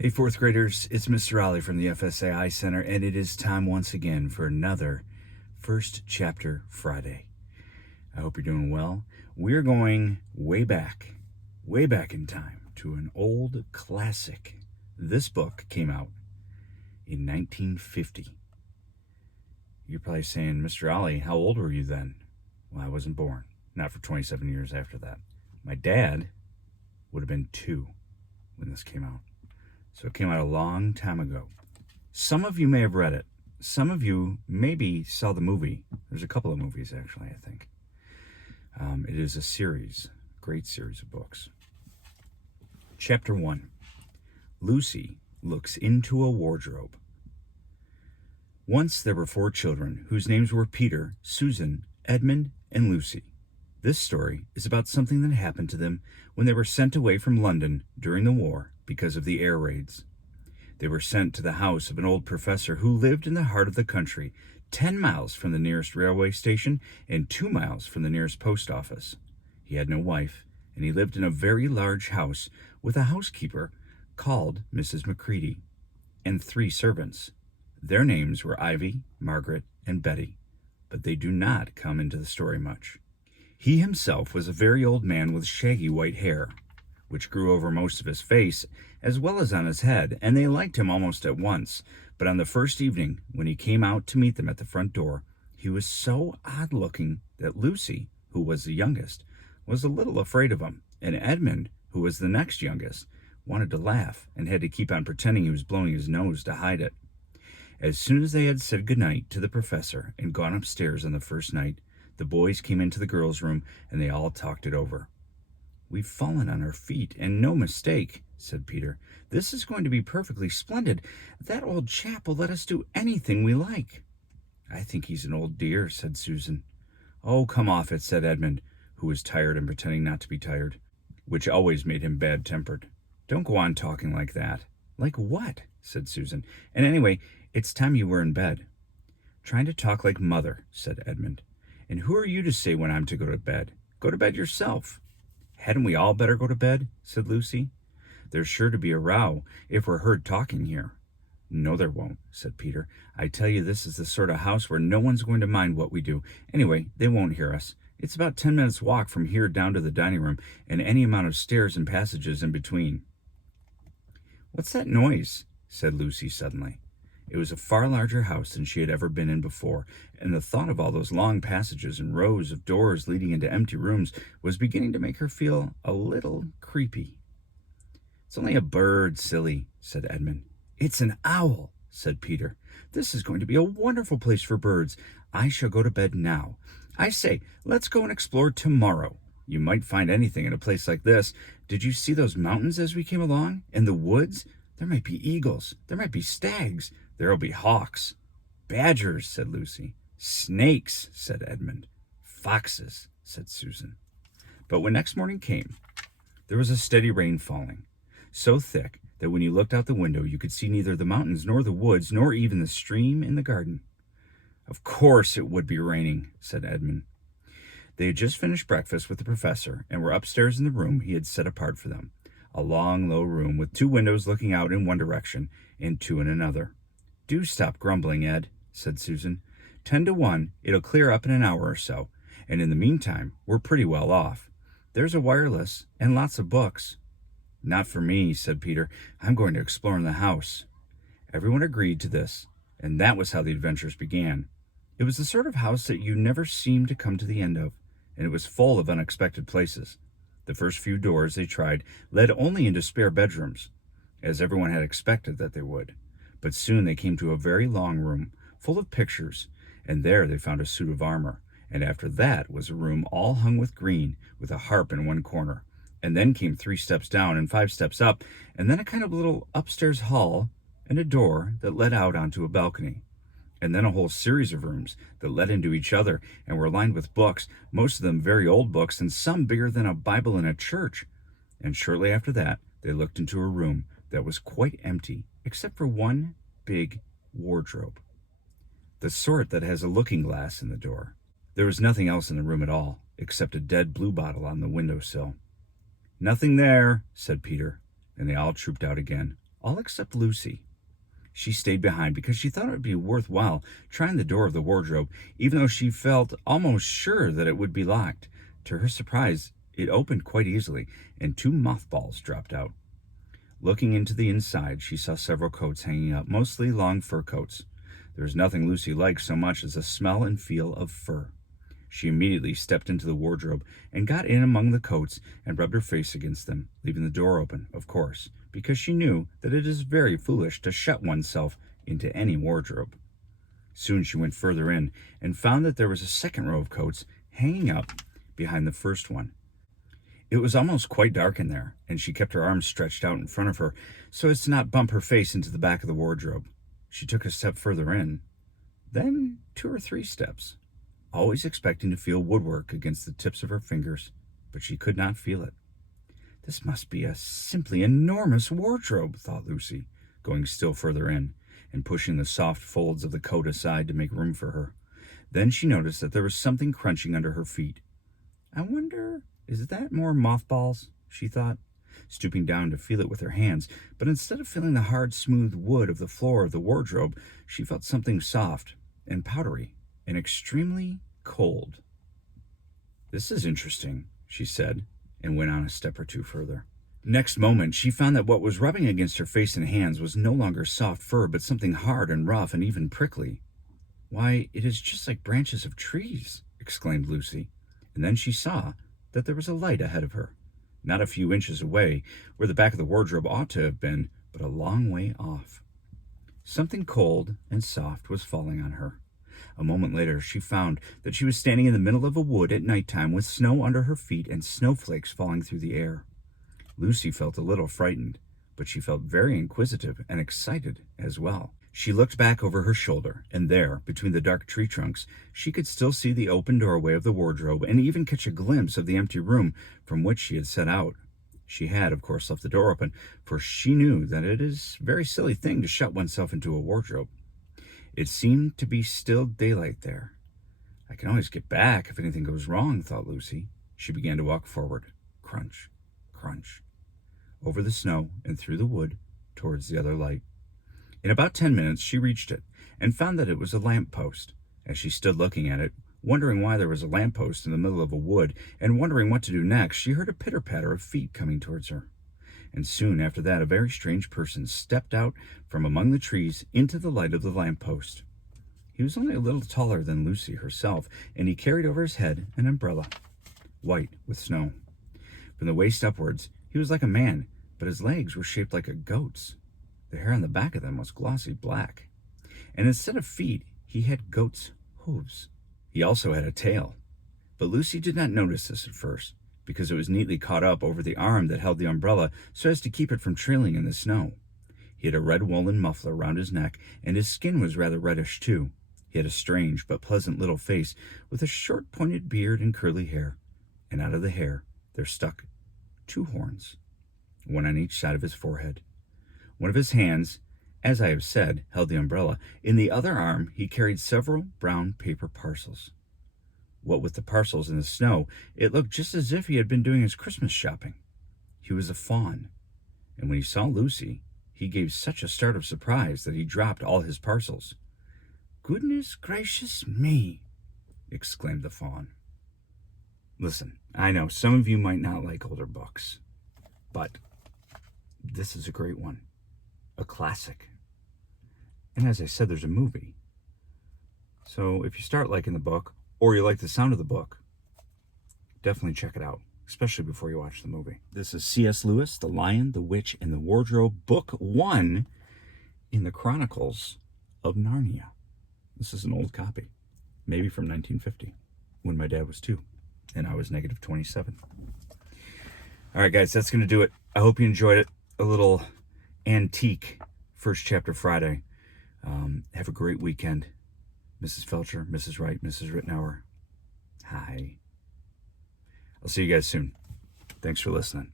Hey, fourth graders, it's Mr. Ollie from the FSAI Center, and it is time once again for another First Chapter Friday. I hope you're doing well. We're going way back in time to an old classic. This book came out in 1950. You're probably saying, Mr. Ollie, how old were you then? Well, I wasn't born, not for 27 years after that. My dad would have been 2 when this came out. So it came out a long time ago. Some of you may have read it. Some of you maybe saw the movie. There's a couple of movies, actually, I think. It is a series, great series of books. Chapter 1, Lucy Looks into a Wardrobe. Once there were 4 children whose names were Peter, Susan, Edmund, and Lucy. This story is about something that happened to them when they were sent away from London during the war because of the air raids. They were sent to the house of an old professor who lived in the heart of the country, 10 miles from the nearest railway station and 2 miles from the nearest post office. He had no wife, and he lived in a very large house with a housekeeper called Mrs. Macready, and 3 servants. Their names were Ivy, Margaret, and Betty, but they do not come into the story much. He himself was a very old man with shaggy white hair, which grew over most of his face as well as on his head, and they liked him almost at once. But on the first evening, when he came out to meet them at the front door, he was so odd-looking that Lucy, who was the youngest, was a little afraid of him, and Edmund, who was the next youngest, wanted to laugh and had to keep on pretending he was blowing his nose to hide it. As soon as they had said goodnight to the professor and gone upstairs on the first night, the boys came into the girls' room and they all talked it over. "We've fallen on our feet, and no mistake," said Peter. "This is going to be perfectly splendid. That old chap will let us do anything we like." "I think he's an old dear," said Susan. "Oh, come off it," said Edmund, who was tired and pretending not to be tired, which always made him bad-tempered. "Don't go on talking like that." "Like what?" said Susan. "And anyway, it's time you were in bed." "Trying to talk like mother," said Edmund. "And who are you to say when I'm to go to bed? Go to bed yourself." "Hadn't we all better go to bed?" said Lucy. "There's sure to be a row if we're heard talking here." "No, there won't," said Peter. "I tell you, this is the sort of house where no one's going to mind what we do. Anyway, they won't hear us. It's about 10 minutes' walk from here down to the dining room, and any amount of stairs and passages in between." "What's that noise?" said Lucy suddenly. It was a far larger house than she had ever been in before, and the thought of all those long passages and rows of doors leading into empty rooms was beginning to make her feel a little creepy. "It's only a bird, silly," said Edmund. "It's an owl," said Peter. "This is going to be a wonderful place for birds. I shall go to bed now. I say, let's go and explore tomorrow. You might find anything in a place like this. Did you see those mountains as we came along? And the woods? There might be eagles. There might be stags. There'll be hawks." "Badgers," said Lucy. "Snakes," said Edmund. "Foxes," said Susan. But when next morning came, there was a steady rain falling, so thick that when you looked out the window you could see neither the mountains nor the woods nor even the stream in the garden. "Of course it would be raining," said Edmund. They had just finished breakfast with the professor and were upstairs in the room he had set apart for them, a long, low room with 2 windows looking out in one direction and 2 in another. "Do stop grumbling, Ed," said Susan. 10 to 1, it'll clear up in an hour or so, and in the meantime, we're pretty well off. There's a wireless and lots of books." "Not for me," said Peter. "I'm going to explore in the house." Everyone agreed to this, and that was how the adventures began. It was the sort of house that you never seemed to come to the end of, and it was full of unexpected places. The first few doors they tried led only into spare bedrooms, as everyone had expected that they would. But soon they came to a very long room, full of pictures, and there they found a suit of armor, and after that was a room all hung with green, with a harp in one corner, and then came 3 steps down and 5 steps up, and then a kind of little upstairs hall, and a door that led out onto a balcony, and then a whole series of rooms that led into each other and were lined with books, most of them very old books, and some bigger than a Bible in a church. And shortly after that, they looked into a room that was quite empty, except for one big wardrobe, the sort that has a looking glass in the door. There was nothing else in the room at all, except a dead blue bottle on the windowsill. "Nothing there," said Peter, and they all trooped out again, all except Lucy. She stayed behind because she thought it would be worthwhile trying the door of the wardrobe, even though she felt almost sure that it would be locked. To her surprise, it opened quite easily, and 2 mothballs dropped out. Looking into the inside, she saw several coats hanging up, mostly long fur coats. There was nothing Lucy liked so much as the smell and feel of fur. She immediately stepped into the wardrobe and got in among the coats and rubbed her face against them, leaving the door open, of course, because she knew that it is very foolish to shut oneself into any wardrobe. Soon she went further in and found that there was a second row of coats hanging up behind the first one. It was almost quite dark in there, and she kept her arms stretched out in front of her so as to not bump her face into the back of the wardrobe. She took a step further in, then 2 or 3 steps, always expecting to feel woodwork against the tips of her fingers, but she could not feel it. This must be a simply enormous wardrobe, thought Lucy, going still further in and pushing the soft folds of the coat aside to make room for her. Then she noticed that there was something crunching under her feet. I wonder, is that more mothballs? She thought, stooping down to feel it with her hands, but instead of feeling the hard, smooth wood of the floor of the wardrobe, she felt something soft and powdery and extremely cold. This is interesting, she said, and went on a step or 2 further. Next moment, she found that what was rubbing against her face and hands was no longer soft fur, but something hard and rough and even prickly. Why, it is just like branches of trees, exclaimed Lucy, and then she saw that there was a light ahead of her, not a few inches away, where the back of the wardrobe ought to have been, but a long way off. Something cold and soft was falling on her. A moment later, she found that she was standing in the middle of a wood at nighttime with snow under her feet and snowflakes falling through the air. Lucy felt a little frightened, but she felt very inquisitive and excited as well. She looked back over her shoulder, and there, between the dark tree trunks, she could still see the open doorway of the wardrobe and even catch a glimpse of the empty room from which she had set out. She had, of course, left the door open, for she knew that it is a very silly thing to shut oneself into a wardrobe. It seemed to be still daylight there. I can always get back if anything goes wrong, thought Lucy. She began to walk forward, crunch, crunch, over the snow and through the wood towards the other light. In about 10 minutes, she reached it and found that it was a lamp post. As she stood looking at it, wondering why there was a lamp post in the middle of a wood and wondering what to do next, she heard a pitter-patter of feet coming towards her. And soon after that, a very strange person stepped out from among the trees into the light of the lamp post. He was only a little taller than Lucy herself, and he carried over his head an umbrella, white with snow. From the waist upwards, he was like a man, but his legs were shaped like a goat's. The hair on the back of them was glossy black, and instead of feet, he had goat's hooves. He also had a tail, but Lucy did not notice this at first, because it was neatly caught up over the arm that held the umbrella so as to keep it from trailing in the snow. He had a red woolen muffler round his neck, and his skin was rather reddish too. He had a strange but pleasant little face with a short pointed beard and curly hair, and out of the hair there stuck 2 horns, one on each side of his forehead. One of his hands, as I have said, held the umbrella. In the other arm he carried several brown paper parcels. What with the parcels in the snow, it looked just as if he had been doing his Christmas shopping. He was a fawn, and when he saw Lucy, he gave such a start of surprise that he dropped all his parcels. "Goodness gracious me!" exclaimed the fawn. Listen, I know some of you might not like older books, but this is a great one, a classic. And as I said, there's a movie. So if you start liking the book, or you like the sound of the book, definitely check it out, especially before you watch the movie. This is C.S. Lewis, The Lion, the Witch, and the Wardrobe, Book 1 in the Chronicles of Narnia. This is an old copy, maybe from 1950, when my dad was 2, and I was negative 27. All right, guys, that's going to do it. I hope you enjoyed it. A little antique First Chapter Friday. Have a great weekend. Mrs. Felcher, Mrs. Wright, Mrs. Rittenauer. Hi. I'll see you guys soon. Thanks for listening.